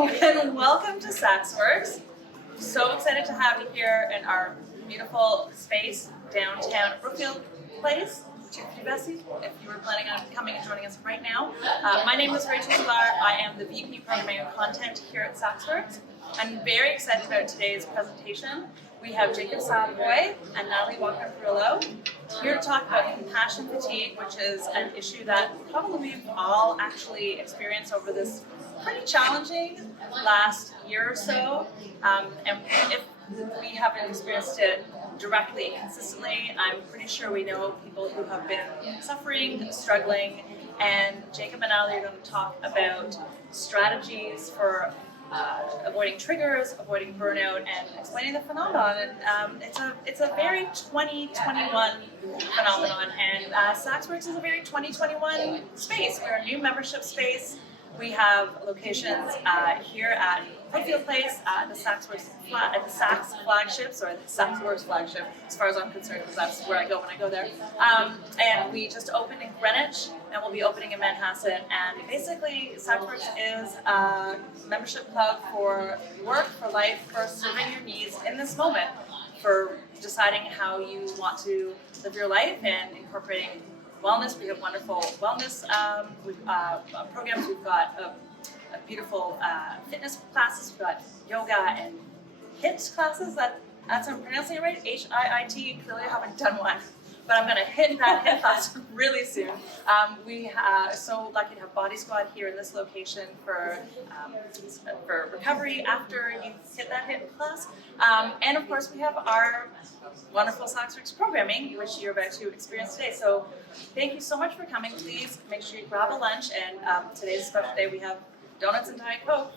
Hello and welcome to SaksWorks. So excited to have you here in our beautiful space downtown Brookfield Place. Bessie, if you were planning on coming and joining us right now. My name is Rachel Sklar. I am the VP Programming and Content here at SaksWorks. I'm very excited about today's presentation. We have Jacob Sadavoy and Natali Wachtman here to talk about compassion fatigue, which is an issue that probably we've all actually experienced over this pretty challenging last year or so. And if we haven't experienced it directly, consistently, I'm pretty sure we know people who have been suffering, struggling, and Jacob and Natali are going to talk about strategies for avoiding triggers, avoiding burnout, and explaining the phenomenon. And it's a very 2021 phenomenon, and SaksWorks is a very 2021 space. We're a new membership space. We have locations here at Brookfield Place, the SaksWorks flagships, or the SaksWorks flagship, as far as I'm concerned, because that's where I go when I go there. And we just opened in Greenwich, and we'll be opening in Manhasset. And basically, SaksWorks is a membership club for work, for life, for serving your needs in this moment, for deciding how you want to live your life and incorporating wellness. We have wonderful wellness programs. We've got a beautiful fitness classes. We've got yoga and HIIT classes. That's I'm pronouncing it right. HIIT. Clearly, I haven't done one, but I'm going to hit that HIIT class really soon. We are so lucky to have Body Squad here in this location for recovery after you hit that HIIT class. And of course, we have our wonderful SaksWorks programming, which you're about to experience today. So thank you so much for coming. Please make sure you grab a lunch. And today's a special day. We have donuts and Diet Coke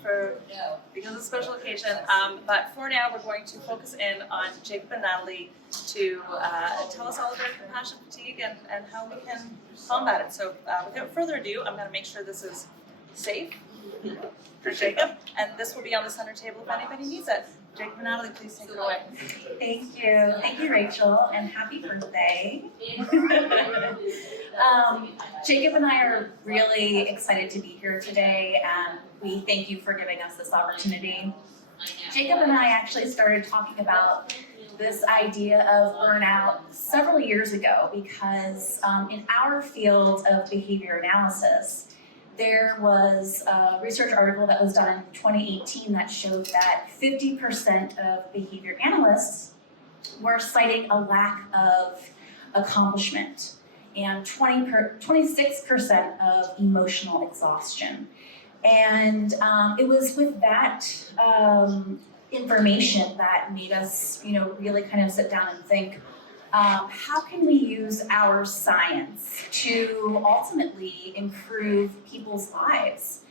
because it's a special occasion. But for now, we're going to focus in on Jacob and Natali to tell us all about compassion fatigue and how we can combat it. So without further ado, I'm going to make sure this is safe for Jacob, and this will be on the center table if anybody needs it. Jacob and Natali, please take it away. Thank you. Thank you, Rachel, and happy birthday. Jacob and I are really excited to be here today, and we thank you for giving us this opportunity. Jacob and I actually started talking about this idea of burnout several years ago because in our field of behavior analysis, there was a research article that was done in 2018 that showed that 50% of behavior analysts were citing a lack of accomplishment and 26% of emotional exhaustion. And it was with that information that made us, really kind of sit down and think, how can we use our science to ultimately improve people's lives?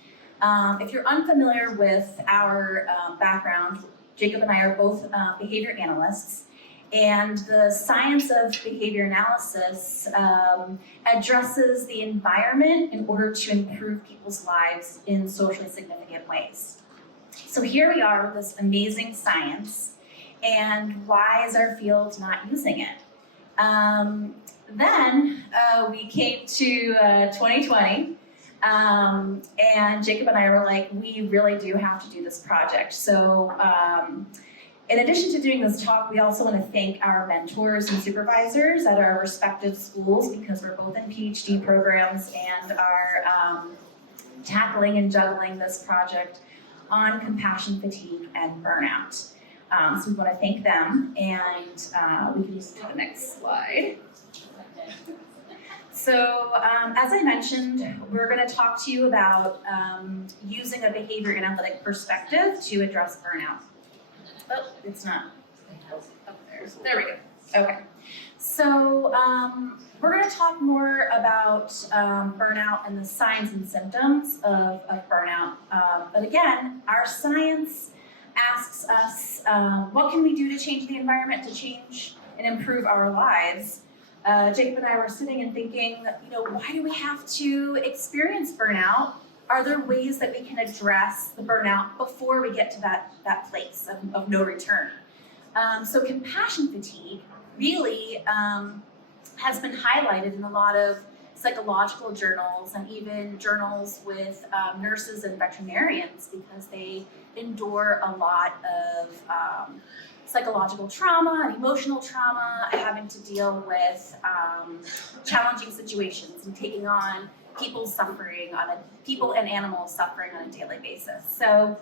If you're unfamiliar with our background, Jacob and I are both behavior analysts, and the science of behavior analysis addresses the environment in order to improve people's lives in socially significant ways. So here we are with this amazing science, and why is our field not using it? Then we came to 2020, and Jacob and I were like, we really do have to do this project. So in addition to doing this talk, we also want to thank our mentors and supervisors at our respective schools, because we're both in PhD programs and are tackling and juggling this project on compassion fatigue and burnout. So we want to thank them, and we can just do the next slide. So as I mentioned, we're going to talk to you about using a behavior analytic perspective to address burnout. Oh, it's not up there. There we go. Okay. So we're going to talk more about burnout and the signs and symptoms of burnout. But again, our science asks us, what can we do to change the environment, to change and improve our lives? Jacob and I were sitting and thinking, why do we have to experience burnout? Are there ways that we can address the burnout before we get to that place of no return? So compassion fatigue really has been highlighted in a lot of psychological journals and even journals with nurses and veterinarians, because they endure a lot of psychological trauma and emotional trauma, having to deal with challenging situations and taking on people and animals suffering on a daily basis. So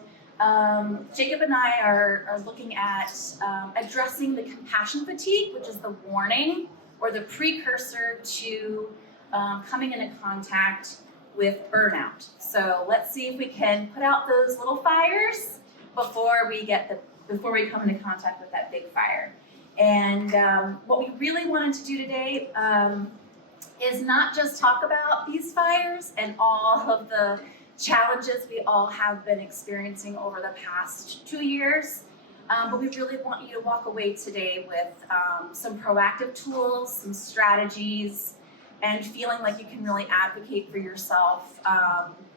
Jacob and I are looking at addressing the compassion fatigue, which is the warning or the precursor to coming into contact with burnout. So let's see if we can put out those little fires before we come into contact with that big fire. And what we really wanted to do today is not just talk about these fires and all of the challenges we all have been experiencing over the past 2 years, but we really want you to walk away today with some proactive tools, some strategies, and feeling like you can really advocate for yourself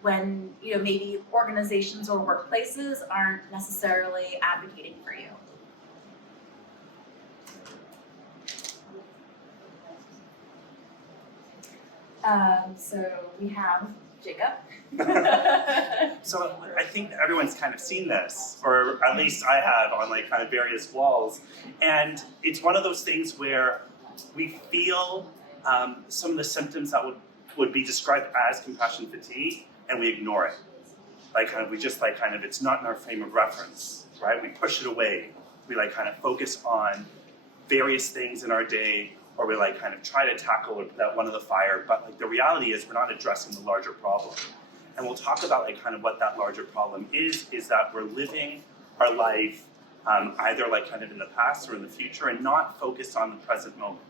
when maybe organizations or workplaces aren't necessarily advocating for you. So we have Jacob. So I think everyone's kind of seen this, or at least I have, on like kind of various walls. And it's one of those things where we feel some of the symptoms that would be described as compassion fatigue, and we ignore it. It's not in our frame of reference, right? We push it away. We focus on various things in our day, or we try to tackle that one of the fire, but the reality is we're not addressing the larger problem. And we'll talk about what that larger problem is that we're living our life either in the past or in the future, and not focused on the present moment.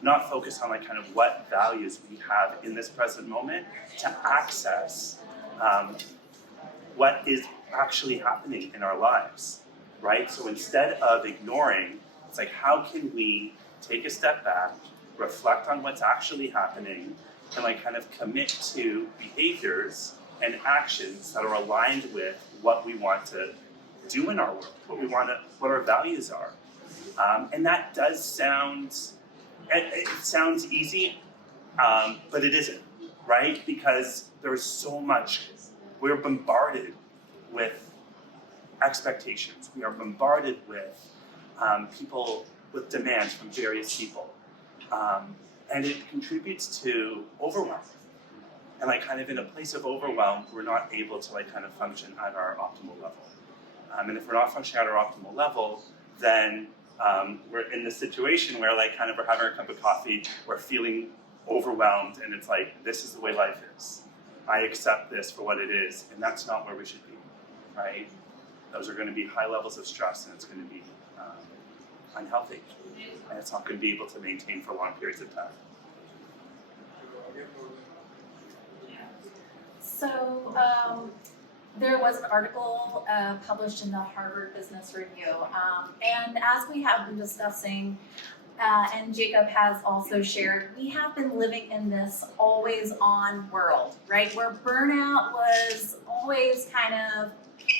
Not focused on what values we have in this present moment to access what is actually happening in our lives, right? So instead of ignoring, it's how can we take a step back, reflect on what's actually happening, and commit to behaviors and actions that are aligned with what we want to do in our work, what our values are. And that does sound, it sounds easy, but it isn't, right? Because there's so much, we're bombarded with expectations. We are bombarded with people, with demands from various people. And it contributes to overwhelm. And in a place of overwhelm, we're not able to function at our optimal level. And if we're not functioning at our optimal level, then we're in this situation where we're having a cup of coffee, we're feeling overwhelmed, and it's this is the way life is. I accept this for what it is, and that's not where we should be, right? Those are going to be high levels of stress, and it's going to be unhealthy, and it's not going to be able to maintain for long periods of time. So there was an article published in the Harvard Business Review, and as we have been discussing, and Jacob has also shared, we have been living in this always-on world, right? Where burnout was always kind of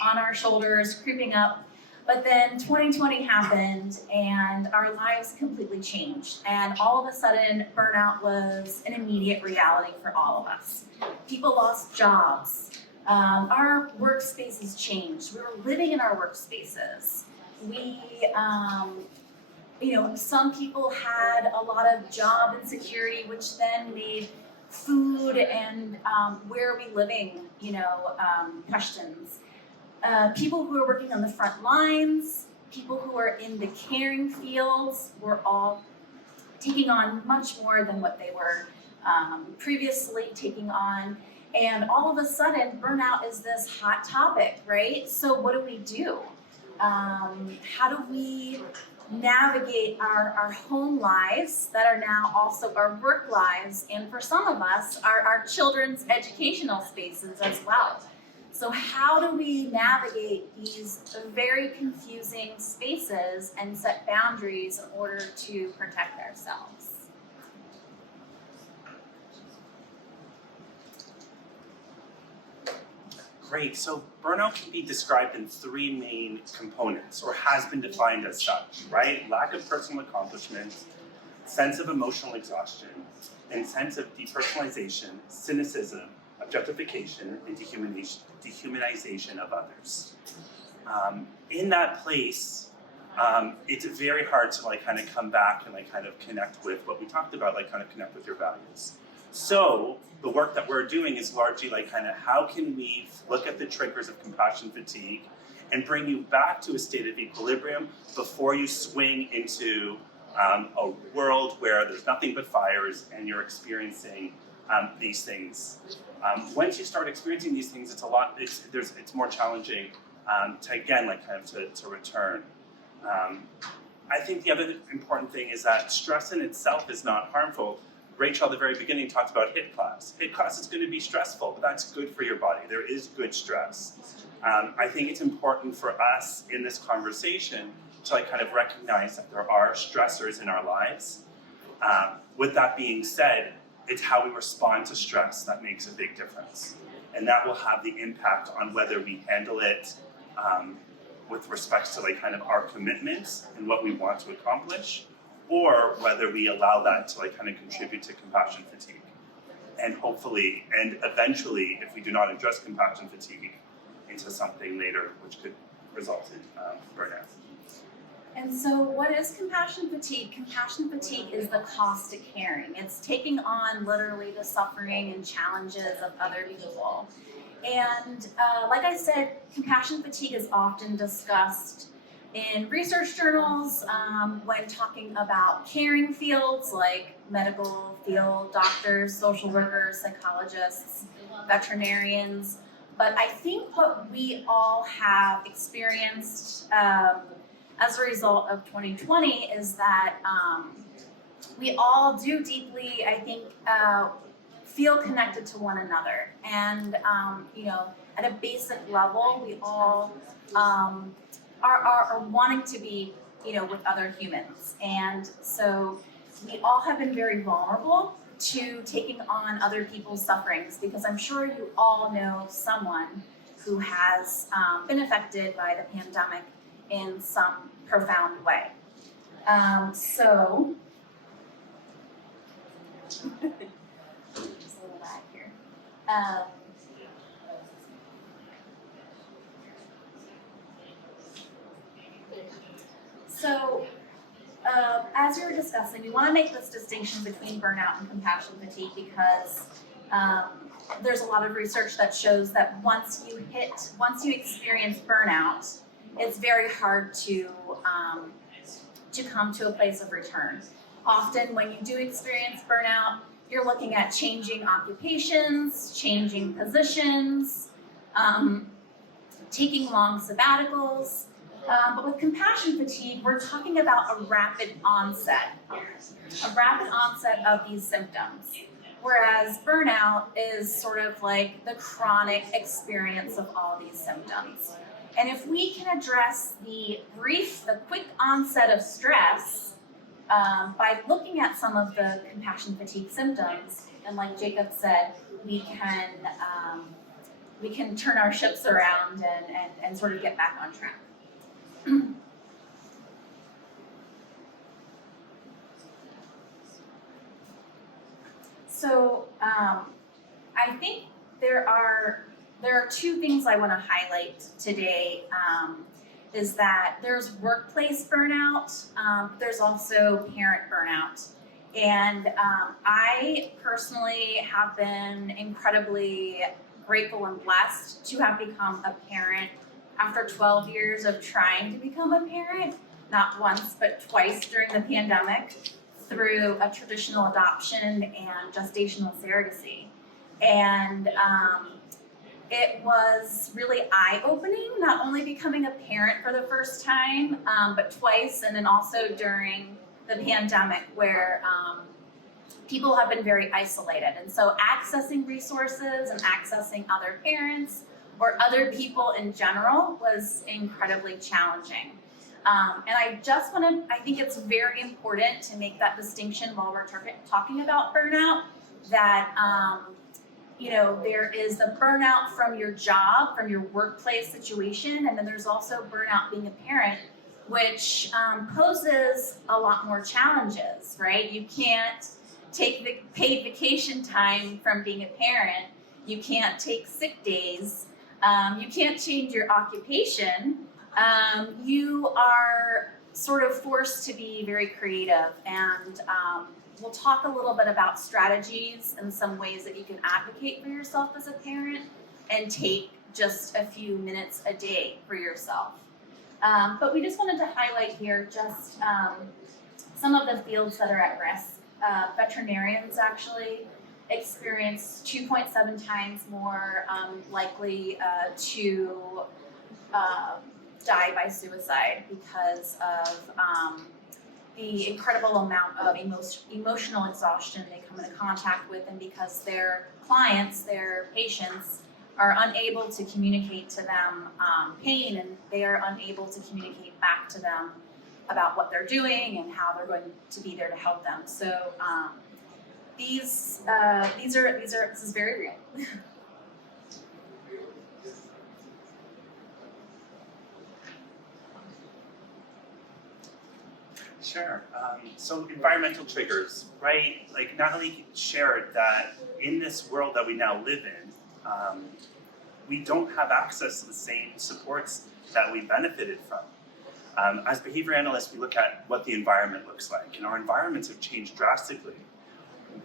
on our shoulders, creeping up. But then 2020 happened and our lives completely changed. And all of a sudden, burnout was an immediate reality for all of us. People lost jobs. Our workspaces changed. We were living in our workspaces. Some people had a lot of job insecurity, which then made food and where are we living, questions. People who are working on the front lines, people who are in the caring fields, were all taking on much more than what they were previously taking on. And all of a sudden, burnout is this hot topic, right? So what do? How do we navigate our home lives that are now also our work lives, and for some of us, our children's educational spaces as well? So how do we navigate these very confusing spaces and set boundaries in order to protect ourselves? Great, so burnout can be described in 3 main components, or has been defined as such, right? Lack of personal accomplishment, sense of emotional exhaustion, and sense of depersonalization, cynicism, objectification, and dehumanization of others. In that place, it's very hard to like kind of come back and like kind of connect with what we talked about, like kind of connect with your values. So the work that we're doing is largely like kind of how can we look at the triggers of compassion fatigue and bring you back to a state of equilibrium before you swing into a world where there's nothing but fires and you're experiencing these things. Once you start experiencing these things, it's more challenging to again like kind of to return. I think the other important thing is that stress in itself is not harmful. Rachel at the very beginning talked about HIIT class. HIIT class is going to be stressful, but that's good for your body. There is good stress. I think it's important for us in this conversation to like kind of recognize that there are stressors in our lives. With that being said, it's how we respond to stress that makes a big difference. And that will have the impact on whether we handle it with respect to like kind of our commitments and what we want to accomplish, or whether we allow that to like kind of contribute to compassion fatigue. And hopefully, and eventually, if we do not address compassion fatigue, into something later, which could result in burnout. And so what is compassion fatigue? Compassion fatigue is the cost to caring. It's taking on literally the suffering and challenges of other people. And like I said, compassion fatigue is often discussed in research journals when talking about caring fields like medical field, doctors, social workers, psychologists, veterinarians. But I think what we all have experienced as a result of 2020 is that we all do deeply, I think, feel connected to one another. And, you know, at a basic level, we all are wanting to be, you know, with other humans. And so we all have been very vulnerable to taking on other people's sufferings, because I'm sure you all know someone who has been affected by the pandemic in some profound way. So, just a little lag here. As we were discussing, we want to make this distinction between burnout and compassion fatigue because there's a lot of research that shows that once you experience burnout, it's very hard to come to a place of return. Often when you do experience burnout, you're looking at changing occupations, changing positions, taking long sabbaticals. But with compassion fatigue, we're talking about a rapid onset of these symptoms. Whereas burnout is sort of like the chronic experience of all these symptoms. And if we can address the quick onset of stress by looking at some of the compassion fatigue symptoms, and like Jacob said, we can turn our ships around and sort of get back on track. So I think there are two things I want to highlight today. Is that there's workplace burnout, there's also parent burnout. And I personally have been incredibly grateful and blessed to have become a parent after 12 years of trying to become a parent, not once but twice during the pandemic, through a traditional adoption and gestational surrogacy. And it was really eye-opening, not only becoming a parent for the first time, but twice, and then also during the pandemic where people have been very isolated. And so accessing resources and accessing other parents or other people in general was incredibly challenging. And I think it's very important to make that distinction while we're talking about burnout, that there is the burnout from your job, from your workplace situation, and then there's also burnout being a parent which poses a lot more challenges, right? You can't take paid vacation time from being a parent. You can't take sick days. You can't change your occupation. You are sort of forced to be very creative, and we'll talk a little bit about strategies and some ways that you can advocate for yourself as a parent and take just a few minutes a day for yourself. But we just wanted to highlight here just some of the fields that are at risk. Veterinarians actually experience 2.7 times more likely to die by suicide because of the incredible amount of emotional exhaustion they come into contact with, and because their clients, their patients, are unable to communicate to them pain, and they are unable to communicate back to them about what they're doing and how they're going to be there to help them. So this is very real. Sure. So environmental triggers, right? Like Natali shared that in this world that we now live in, we don't have access to the same supports that we benefited from. As behavior analysts, we look at what the environment looks like, and our environments have changed drastically.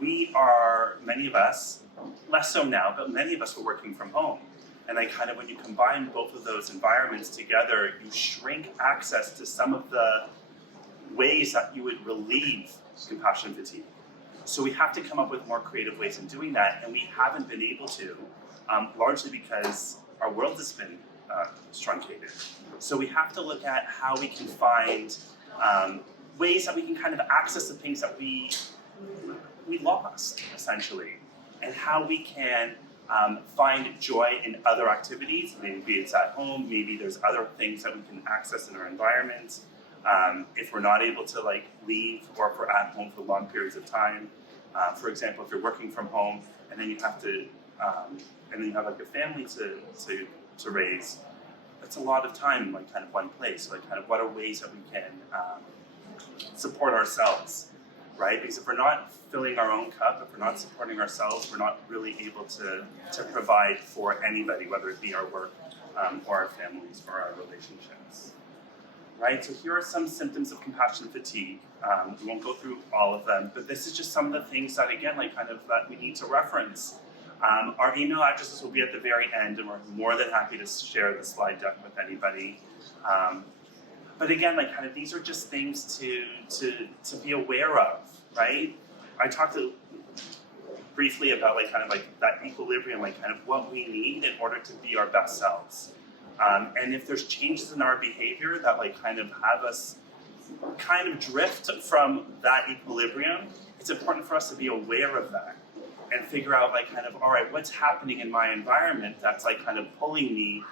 Many of us, less so now, but many of us were working from home. And when you combine both of those environments together, you shrink access to some of the ways that you would relieve compassion fatigue. So we have to come up with more creative ways in doing that, and we haven't been able to, largely because our world has been truncated. So we have to look at how we can find ways that we can kind of access the things that we lost, essentially, and how we can find joy in other activities. Maybe it's at home, maybe there's other things that we can access in our environment. If we're not able to leave, or if we're at home for long periods of time. For example, if you're working from home and then you have to, and then you have a family to raise, that's a lot of time in one place. So what are ways that we can support ourselves, right? Because if we're not filling our own cup, if we're not supporting ourselves, we're not really able to provide for anybody, whether it be our work or our families or our relationships. Right, so here are some symptoms of compassion fatigue. We won't go through all of them, but this is just some of the things that, again, that we need to reference. Our email addresses will be at the very end, and we're more than happy to share the slide deck with anybody. But again, these are just things to be aware of, right? I talked briefly about that equilibrium, what we need in order to be our best selves. And if there's changes in our behavior that have us drift from that equilibrium, it's important for us to be aware of that and figure out all right, what's happening in my environment that's pulling me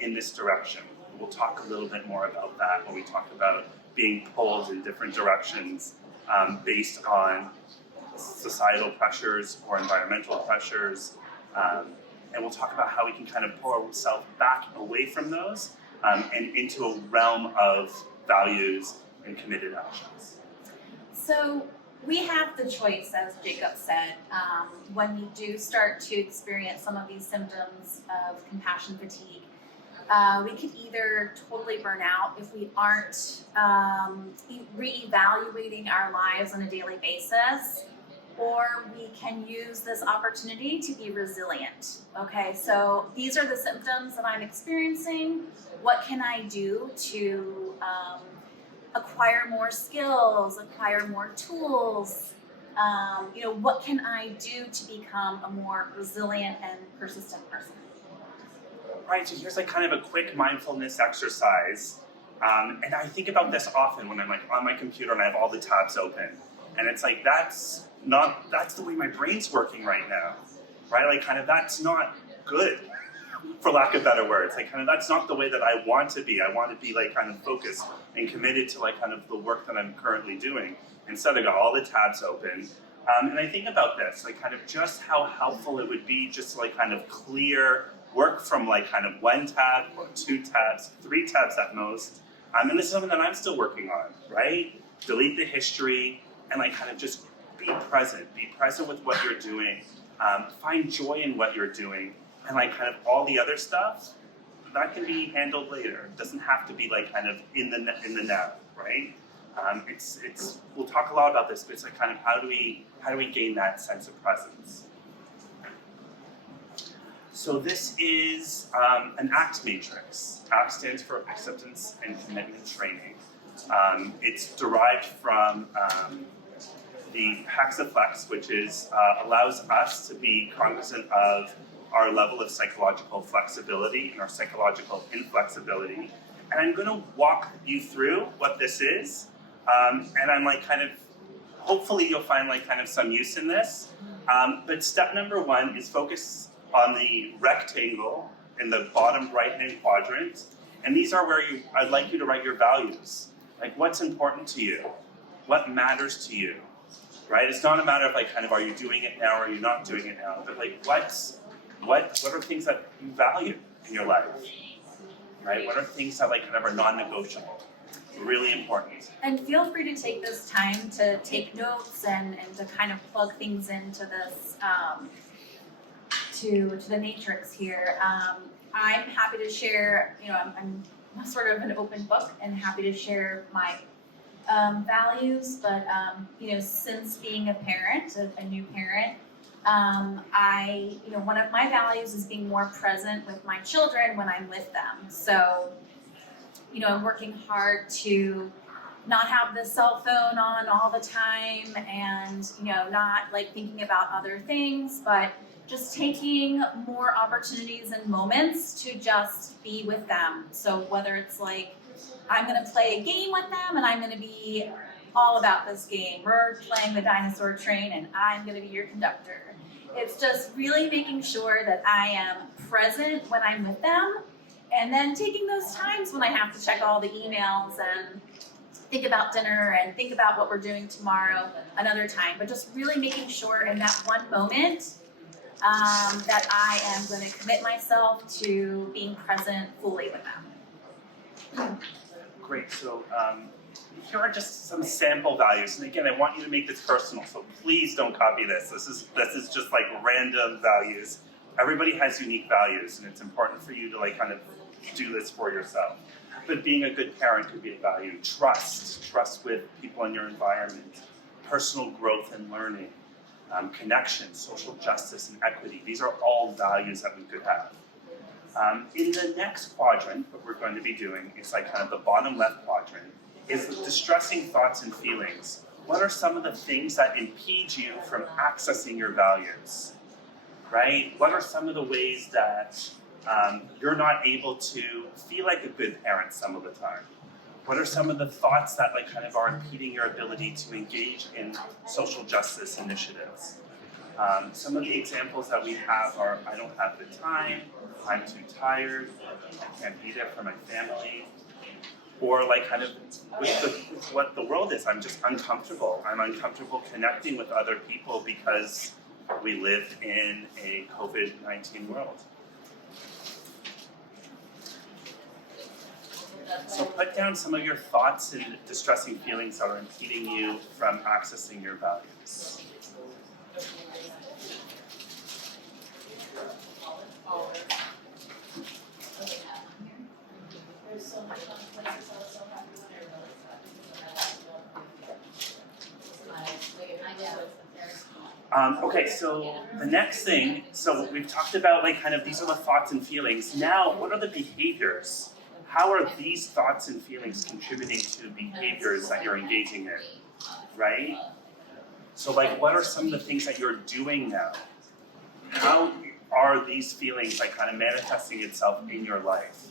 in this direction. We'll talk a little bit more about that when we talk about being pulled in different directions based on societal pressures or environmental pressures. And we'll talk about how we can pull ourselves back away from those and into a realm of values and committed actions. So we have the choice, as Jacob said, when we do start to experience some of these symptoms of compassion fatigue. We could either totally burn out if we aren't reevaluating our lives on a daily basis, or we can use this opportunity to be resilient. Okay, so these are the symptoms that I'm experiencing. What can I do to acquire more skills, acquire more tools? What can I do to become a more resilient and persistent person? Right, so here's a quick mindfulness exercise. And I think about this often when I'm on my computer and I have all the tabs open. And it's that's the way my brain's working right now, right? That's not good, for lack of better words. That's not the way that I want to be. I want to be focused and committed to the work that I'm currently doing. Instead, I got all the tabs open. And I think about this, just how helpful it would be just to clear work from one tab or two tabs, three tabs at most, And this is something that I'm still working on, right? Delete the history and like kind of just be present with what you're doing, find joy in what you're doing, and like kind of all the other stuff, that can be handled later. It doesn't have to be like kind of in the now, right? We'll talk a lot about this, but it's like kind of how do we gain that sense of presence? So this is an ACT matrix. ACT stands for Acceptance and Commitment Training. It's derived from the Hexaflex, which allows us to be cognizant of our level of psychological flexibility and our psychological inflexibility. And I'm going to walk you through what this is. And I'm like kind of, hopefully you'll find like kind of some use in this. But step number 1 is focus on the rectangle in the bottom right-hand quadrant. And these are where I'd like you to write your values. Like what's important to you? What matters to you? Right? It's not a matter of like kind of are you doing it now or are you not doing it now, but like what are things that you value in your life? Right? What are things that like kind of are non-negotiable? Really important. And feel free to take this time to take notes and to kind of plug things into this to the matrix here. I'm happy to share, I'm sort of an open book and happy to share my values, but since being a parent, a new parent, one of my values is being more present with my children when I'm with them. So, I'm working hard to not have the cell phone on all the time and, not like thinking about other things, but just taking more opportunities and moments to just be with them. So whether it's like, I'm gonna play a game with them and I'm gonna be all about this game. We're playing the dinosaur train and I'm gonna be your conductor. It's just really making sure that I am present when I'm with them and then taking those times when I have to check all the emails and think about dinner and think about what we're doing tomorrow another time. But just really making sure in that one moment that I am going to commit myself to being present fully with them. Great. So here are just some sample values. And again, I want you to make this personal. So please don't copy this. This is just like random values. Everybody has unique values, and it's important for you to like kind of do this for yourself. But being a good parent could be a value. Trust with people in your environment, personal growth and learning, connection, social justice, and equity. These are all values that we could have. In the next quadrant, what we're going to be doing is like kind of the bottom left quadrant, is the distressing thoughts and feelings. What are some of the things that impede you from accessing your values? Right? What are some of the ways that you're not able to feel like a good parent some of the time? What are some of the thoughts that like kind of are impeding your ability to engage in social justice initiatives? Some of the examples that we have are, I don't have the time, I'm too tired, I can't be there for my family, or like kind of with what the world is, I'm just uncomfortable. I'm uncomfortable connecting with other people because we live in a COVID-19 world. So put down some of your thoughts and distressing feelings that are impeding you from accessing your values. Okay, so the next thing, so we've talked about like kind of these are the thoughts and feelings. Now, what are the behaviors? How are these thoughts and feelings contributing to behaviors that you're engaging in, right? So like, what are some of the things that you're doing now? How are these feelings like kind of manifesting itself in your life?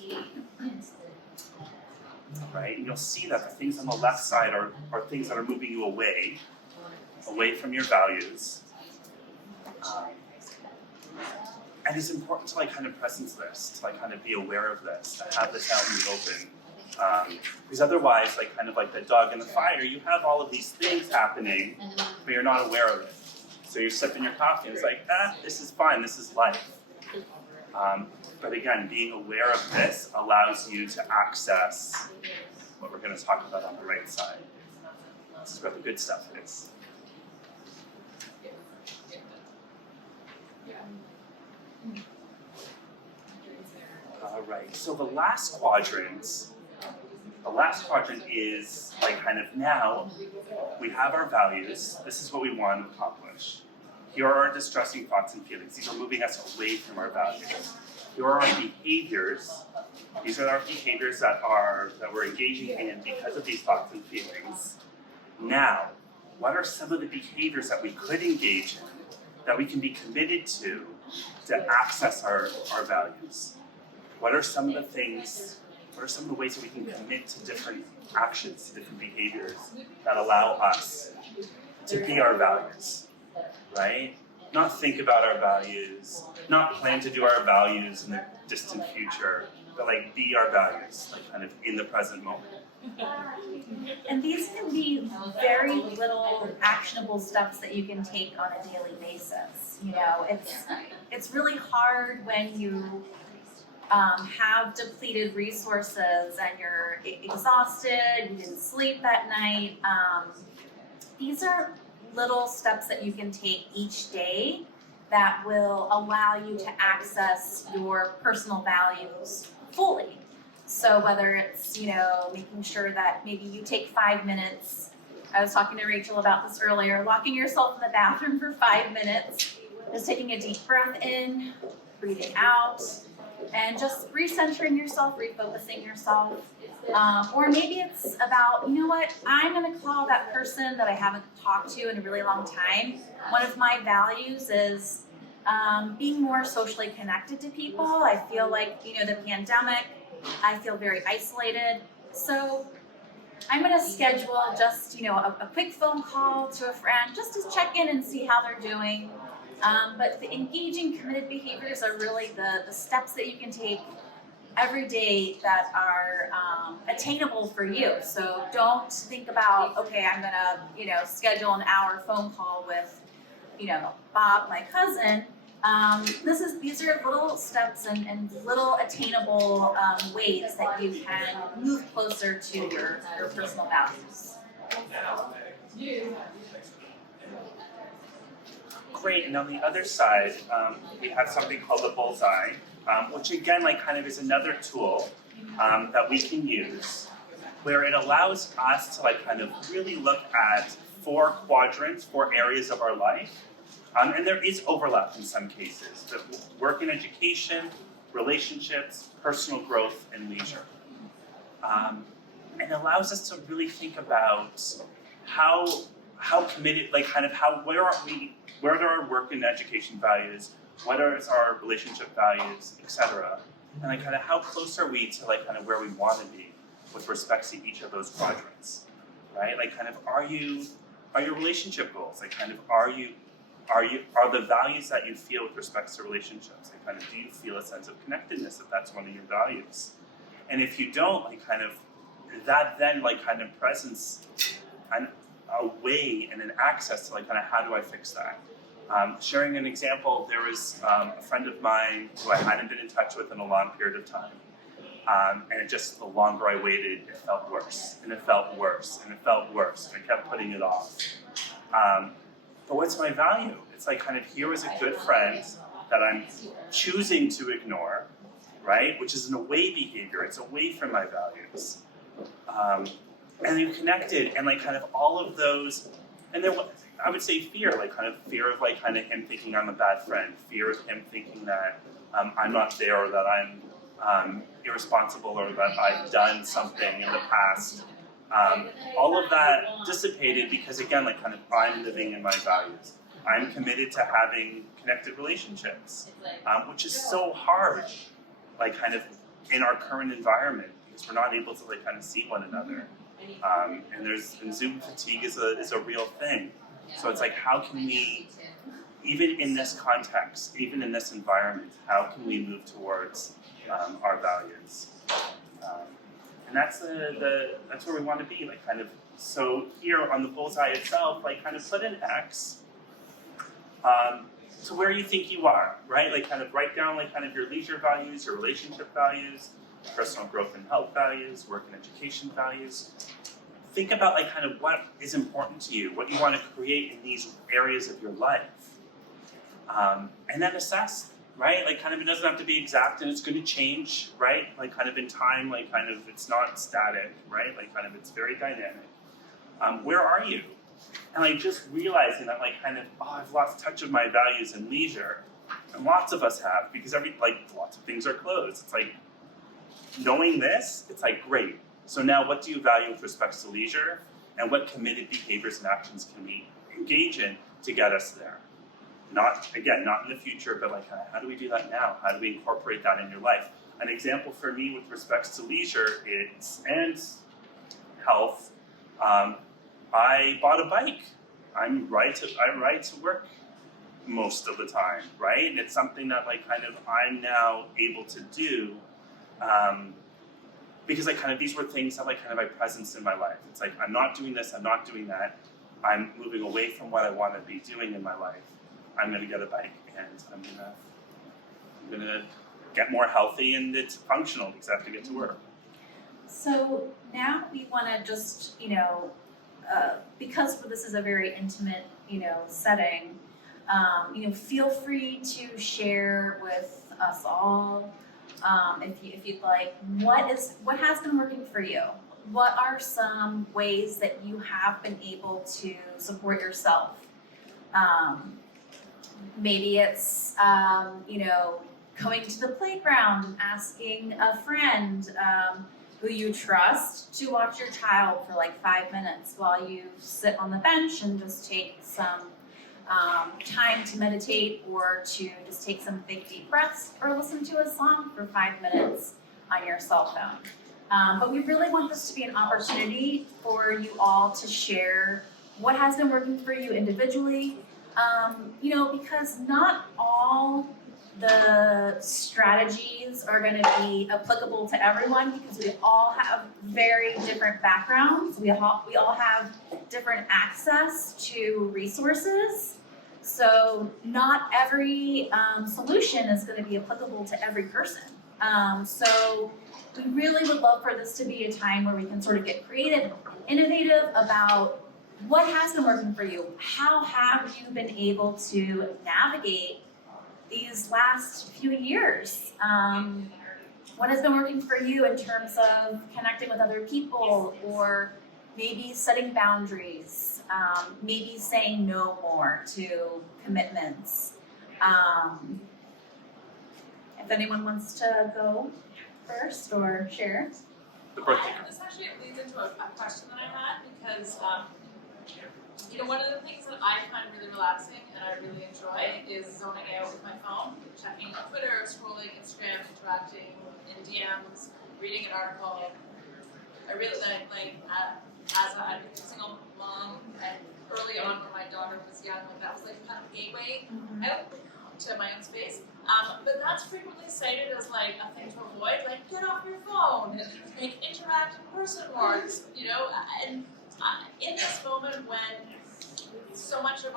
Right, and you'll see that the things on the left side are things that are moving you away from your values. And it's important to like kind of presence this, to like kind of be aware of this, to have this out in the open. Because otherwise, like kind of like the dog in the fire, you have all of these things happening, but you're not aware of it. So you're sipping your coffee and it's like, this is fine, this is life. But again, being aware of this allows you to access what we're going to talk about on the right side. This is where the good stuff is. All right, so the last quadrant is like kind of now we have our values. This is what we want to accomplish. Here are our distressing thoughts and feelings. These are moving us away from our values. Here are our behaviors. These are our behaviors that we're engaging in because of these thoughts and feelings. Now, what are some of the behaviors that we could engage in, that we can be committed to access our values? What are some of the things, what are some of the ways that we can commit to different actions, to different behaviors that allow us to be our values, right? Not think about our values, not plan to do our values in the distant future, but like be our values, like kind of in the present moment. And these can be very little actionable steps that you can take on a daily basis. You know, it's really hard when you have depleted resources and you're exhausted, you didn't sleep that night. These are little steps that you can take each day that will allow you to access your personal values fully. So whether it's, you know, making sure that maybe you take 5 minutes, I was talking to Rachel about this earlier, locking yourself in the bathroom for 5 minutes, just taking a deep breath in, breathing out, and just recentering yourself, refocusing yourself. Or maybe it's about, you know what, I'm gonna call that person that I haven't talked to in a really long time. One of my values is being more socially connected to people. I feel like, you know, the pandemic, I feel very isolated. So I'm gonna schedule just, you know, a quick phone call to a friend just to check in and see how they're doing. But the engaging, committed behaviors are really the steps that you can take every day that are attainable for you. So don't think about, okay, I'm gonna, you know, schedule an hour phone call with, you know, Bob, my cousin. These are little steps and little attainable ways that you can move closer to your personal values. Great, and on the other side, we have something called the bullseye, which again, like kind of is another tool that we can use, where it allows us to like kind of really look at 4 quadrants, 4 areas of our life. And there is overlap in some cases, but work and education, relationships, personal growth, and leisure. And it allows us to really think about how committed, like kind of where are our work and education values, what are our relationship values, etc. And like kind of how close are we to like kind of where we want to be with respect to each of those quadrants, right? Like kind of are your relationship goals, like kind of are the values that you feel with respect to relationships, like kind of do you feel a sense of connectedness if that's one of your values? And if you don't, like kind of that then like kind of presents a way and an access to like kind of how do I fix that? Sharing an example, there was a friend of mine who I hadn't been in touch with in a long period of time. And it just, the longer I waited, it felt worse, and it felt worse, and it felt worse, and I kept putting it off. But what's my value? It's like kind of here is a good friend that I'm choosing to ignore, right? Which is an away behavior, it's away from my values. And you're connected, and like kind of all of those, and then I would say fear, like kind of fear of like kind of him thinking I'm a bad friend, fear of him thinking that I'm not there, or that I'm irresponsible, or that I've done something in the past. All of that dissipated because again, like kind of I'm living in my values. I'm committed to having connected relationships, which is so hard, like kind of in our current environment, because we're not able to like kind of see one another. And Zoom fatigue is a real thing. So it's like, how can we, even in this context, even in this environment, how can we move towards our values? And that's that's where we want to be, like kind of. So here on the bullseye itself, like kind of put an X to where you think you are, right? Like kind of write down like kind of your leisure values, your relationship values, personal growth and health values, work and education values. Think about like kind of what is important to you, what you want to create in these areas of your life. And then assess, right? Like kind of it doesn't have to be exact and it's going to change, right? Like kind of in time, like kind of it's not static, right? Like kind of it's very dynamic. Where are you? And like just realizing that like kind of, I've lost touch of my values and leisure. And lots of us have, because lots of things are closed. It's like, knowing this, it's like, great. So now what do you value with respect to leisure? And what committed behaviors and actions can we engage in to get us there? Not in the future, but like, how do we do that now? How do we incorporate that in your life? An example for me with respects to leisure and health, I bought a bike. I ride to work most of the time, right? And it's something that like kind of I'm now able to do because like kind of these were things that like kind of my presence in my life. It's like I'm not doing this, I'm not doing that. I'm moving away from what I want to be doing in my life. I'm gonna get a bike and I'm gonna get more healthy and it's functional because I have to get to work. So now we want to just, because this is a very intimate, setting, feel free to share with us all, if you'd like, what has been working for you? What are some ways that you have been able to support yourself? Maybe it's, going to the playground and asking a friend who you trust to watch your child for like 5 minutes while you sit on the bench and just take some time to meditate or to just take some big deep breaths or listen to a song for 5 minutes on your cell phone. But we really want this to be an opportunity for you all to share what has been working for you individually, because not all the strategies are going to be applicable to everyone because we all have very different backgrounds. We all have different access to resources. So not every solution is going to be applicable to every person. So we really would love for this to be a time where we can sort of get creative and innovative about what has been working for you. How have you been able to navigate these last few years? What has been working for you in terms of connecting with other people or maybe setting boundaries, maybe saying no more to commitments? If anyone wants to go first or share. This actually leads into a question that I had because one of the things that I find really relaxing and I really enjoy is zoning out with my phone, checking Twitter, scrolling Instagram, interacting in DMs, reading an article. I really like as a single mom and early on when my daughter was young, that was like kind of a gateway out to my own space. But that's frequently cited as like a thing to avoid, like get off your phone and interact in person more, and in this moment when so much of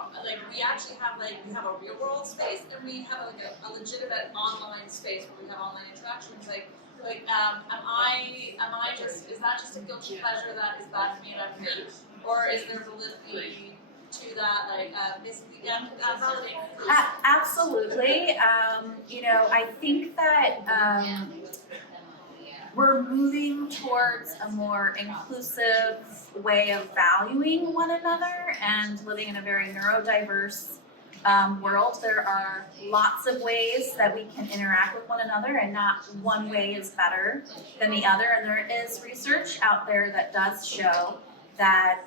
we actually have we have a real world space and we have a legitimate online space where we have online interactions. Am I just, is that just a guilty pleasure that is bad for me and I'm me, or is there validity to that? Basically, validating. Absolutely. I think that we're moving towards a more inclusive way of valuing one another and living in a very neurodiverse world. There are lots of ways that we can interact with one another and not one way is better than the other. And there is research out there that does show that,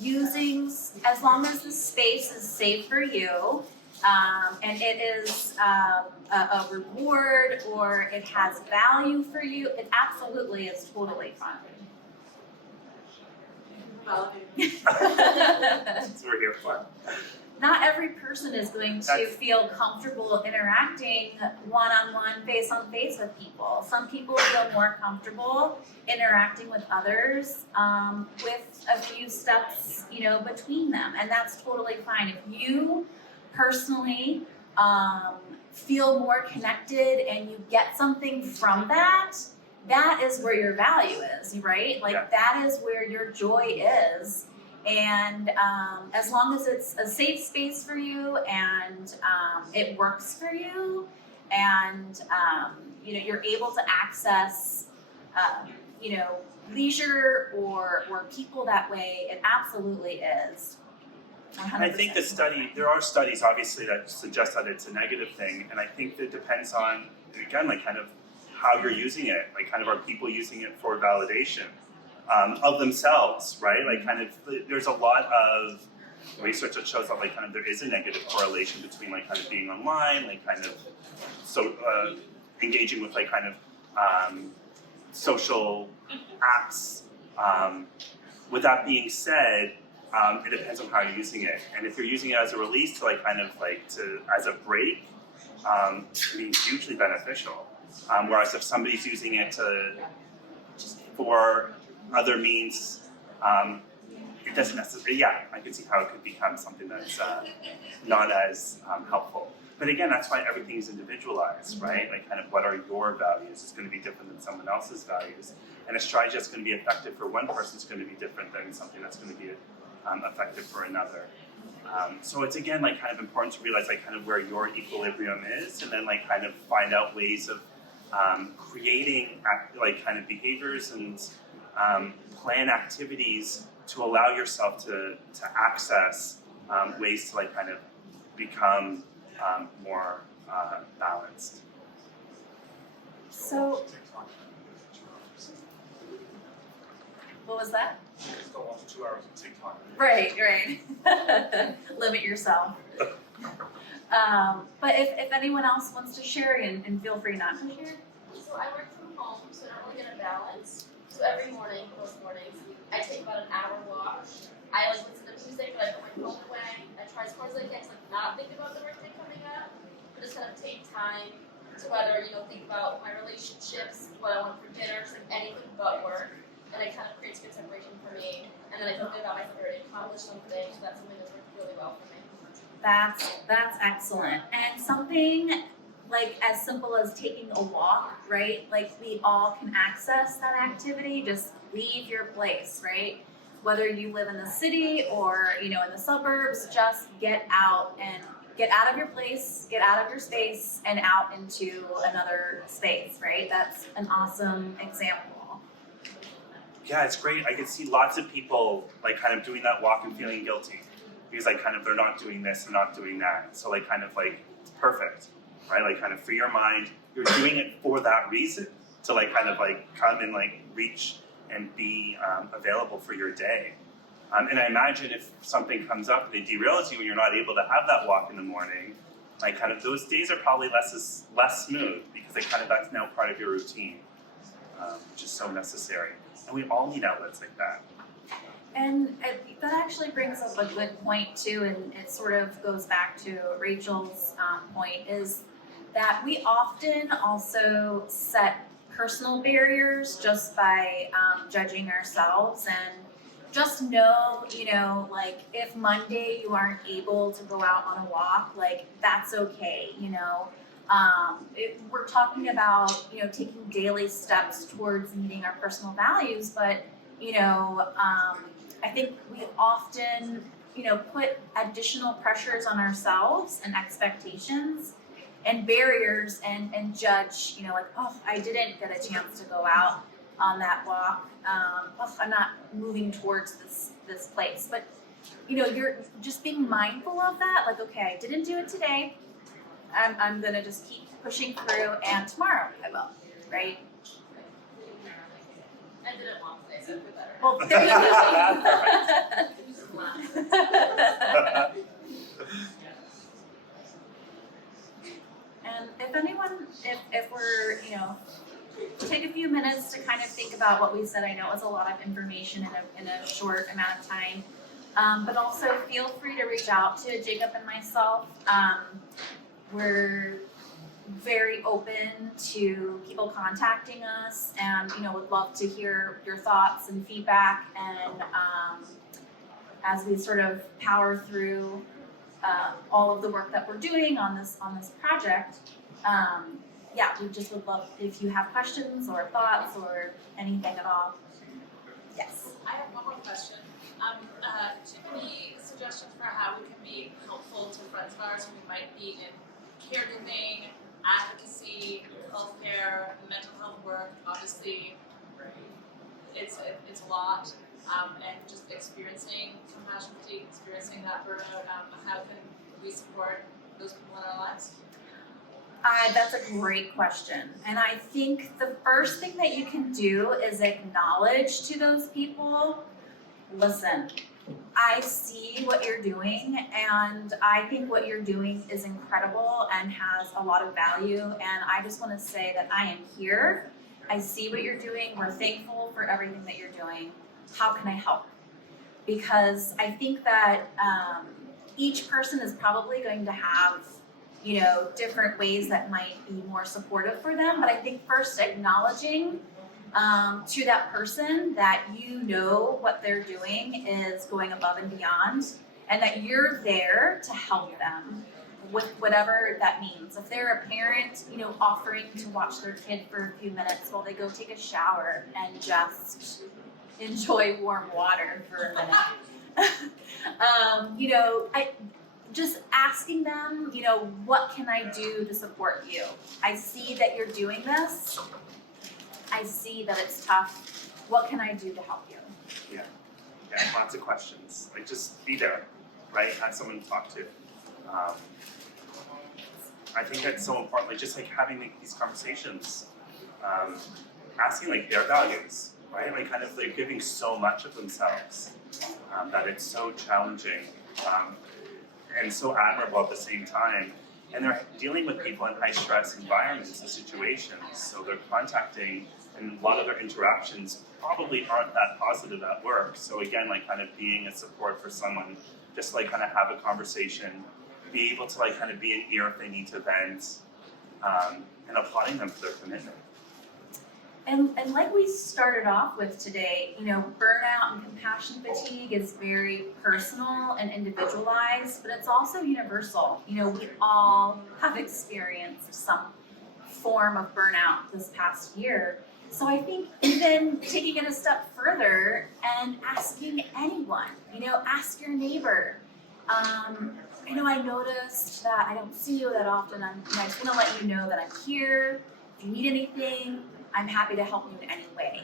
using, as long as the space is safe for you, and it is a reward or it has value for you, it absolutely is totally fun. That's what we're here for. Not every person is going to feel comfortable interacting one-on-one, face-on-face with people. Some people feel more comfortable interacting with others with a few steps, between them, and that's totally fine. If you personally feel more connected and you get something from that, that is where your value is, right? Like, Yeah. that is where your joy is. And as long as it's a safe space for you and it works for you, and you're able to access leisure or people that way, it absolutely is. 100%. I think there are studies obviously that suggest that it's a negative thing, and I think that depends on, again, like kind of how you're using it, like kind of are people using it for validation of themselves, right? Like kind of, there's a lot of research that shows that like kind of there is a negative correlation between like kind of being online, like kind of engaging with like kind of social apps. With that being said, it depends on how you're using it, and if you're using it as a release to like kind of like as a break, it can be hugely beneficial. Whereas if somebody's using it for other means, it doesn't necessarily. Yeah, I can see how it could become something that's not as helpful. But again, that's why everything is individualized, right? Like kind of what are your values? It's going to be different than someone else's values, and a strategy that's going to be effective for one person is going to be different than something that's going to be effective for another. So it's again like kind of important to realize like kind of where your equilibrium is, and then like kind of find out ways of creating like kind of behaviors and plan activities to allow yourself to access ways to like kind of become more balanced. So, what was that? Don't watch 2 hours of TikTok. Right. Limit yourself. But if anyone else wants to share, and feel free not to share. So I work from home, so I don't really get a balance. So every morning, most mornings, I take about an hour walk. I like listen to music, but I put my phone away. I try as hard as I can to like not think about the workday coming up, but just kind of take time to whether think about my relationships, what I want for dinner, just like anything but work. And it kind of creates good separation for me. And then I feel good about myself already accomplished something, so that's something that's worked really well for me. That's excellent. And something like as simple as taking a walk, right? Like, we all can access that activity. Just leave your place, right? Whether you live in the city or in the suburbs, just get out and get out of your place, get out of your space, and out into another space, right? That's an awesome example. Yeah, it's great. I can see lots of people like kind of doing that walk and feeling guilty because like kind of they're not doing this and not doing that. So like kind of like it's perfect, right? Like kind of free your mind. You're doing it for that reason, to like kind of like come and like reach and be available for your day. And I imagine if something comes up and it derails you and you're not able to have that walk in the morning, like kind of those days are probably less smooth because they kind of that's now part of your routine, which is so necessary. And we all need outlets like that. And that actually brings up a good point too, and it sort of goes back to Rachel's point, is that we often also set personal barriers just by judging ourselves. And just know, like if Monday you aren't able to go out on a walk, like that's okay, we're talking about, taking daily steps towards meeting our personal values, but, I think we often, put additional pressures on ourselves and expectations and barriers and judge, like, oh, I didn't get a chance to go out on that walk. I'm not moving towards this place. But, you're just being mindful of that. Like, okay, I didn't do it today. I'm going to just keep pushing through, and tomorrow I will, right? I did it once today, so I feel better. Well, there you go. And if anyone, if we're, take a few minutes to kind of think about what we said. I know it was a lot of information in a short amount of time. But also feel free to reach out to Jacob and myself. We're very open to people contacting us, and would love to hear your thoughts and feedback, and as we sort of power through all of the work that we're doing on this project. Yeah, we just would love if you have questions or thoughts or anything at all. Yes. I have one more question. Do you have any suggestions for how we can be helpful to friends of ours who might be in caregiving, advocacy, healthcare, mental health work? Obviously, it's a lot, and just experiencing compassion fatigue, experiencing that burnout. How can we support those people in our lives? That's a great question. And I think the first thing that you can do is acknowledge to those people, listen, I see what you're doing, and I think what you're doing is incredible and has a lot of value, and I just want to say that I am here. I see what you're doing. We're thankful for everything that you're doing. How can I help? Because I think that each person is probably going to have different ways that might be more supportive for them. But I think first acknowledging to that person that what they're doing is going above and beyond, and that you're there to help them with whatever that means. If they're a parent, offering to watch their kid for a few minutes while they go take a shower and just enjoy warm water for a minute. Just asking them, what can I do to support you? I see that you're doing this. I see that it's tough. What can I do to help you? Yeah, lots of questions. Like, just be there, right? Have someone to talk to. I think that's so important. Like, just like having these conversations, asking like their values, right? Like, kind of like giving so much of themselves that it's so challenging. And so admirable at the same time. And they're dealing with people in high stress environments and situations, so they're contacting, and a lot of their interactions probably aren't that positive at work. So again, like kind of being a support for someone, just like kind of have a conversation, be able to like kind of be an ear if they need to vent, and applauding them for their commitment. And like we started off with today, burnout and compassion fatigue is very personal and individualized, but it's also universal. We all have experienced some form of burnout this past year. So I think even taking it a step further and asking anyone, ask your neighbor. I noticed that I don't see you that often. I just want to let you know that I'm here. If you need anything, I'm happy to help you in any way.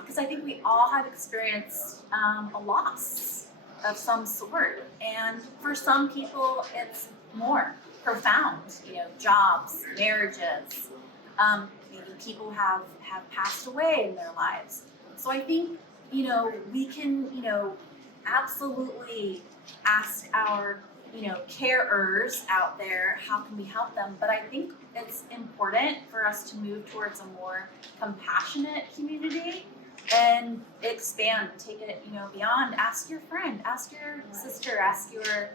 Because I think we all have experienced a loss of some sort. And for some people, it's more profound. Jobs, marriages, maybe people have passed away in their lives. So I think, we can, absolutely ask our carers out there, how can we help them? But I think it's important for us to move towards a more compassionate community and expand, take it, beyond. Ask your friend, ask your sister, ask your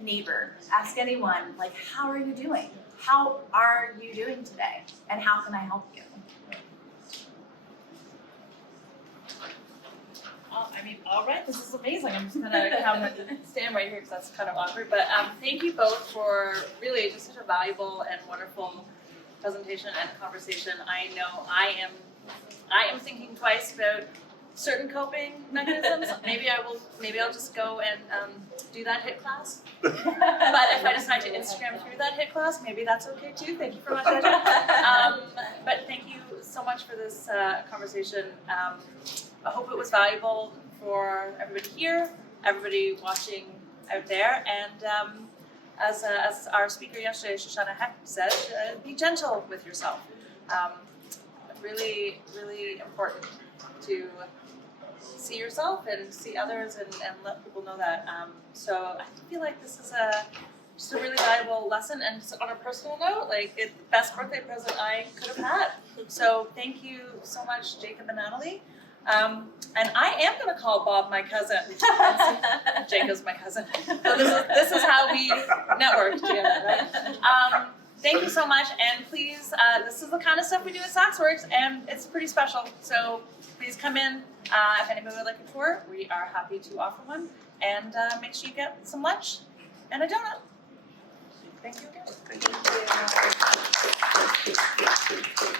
neighbor, ask anyone, like, how are you doing? How are you doing today? And how can I help you? All right, this is amazing. I'm just gonna come and stand right here because that's kind of awkward. But thank you both for really just such a valuable and wonderful presentation and conversation. I know I am thinking twice about certain coping mechanisms. Maybe I'll just go and do that HIIT class. But if I decide to Instagram through that HIIT class, maybe that's okay too. Thank you for much. But thank you so much for this conversation. I hope it was valuable for everybody here, everybody watching out there, and as our speaker yesterday, Shoshana Heck, said, be gentle with yourself. Really, really important to see yourself and see others and let people know that. So I feel like this is just a really valuable lesson, and on a personal note, like it's the best birthday present I could have had. So thank you so much, Jacob and Natali. And I am going to call Bob my cousin. Jacob's my cousin. So this is how we network together, right? Thank you so much, and please, this is the kind of stuff we do at SaksWorks, and it's pretty special. So please come in. If anybody would like a tour, we are happy to offer one. And make sure you get some lunch and a donut. Thank you again. Thank you.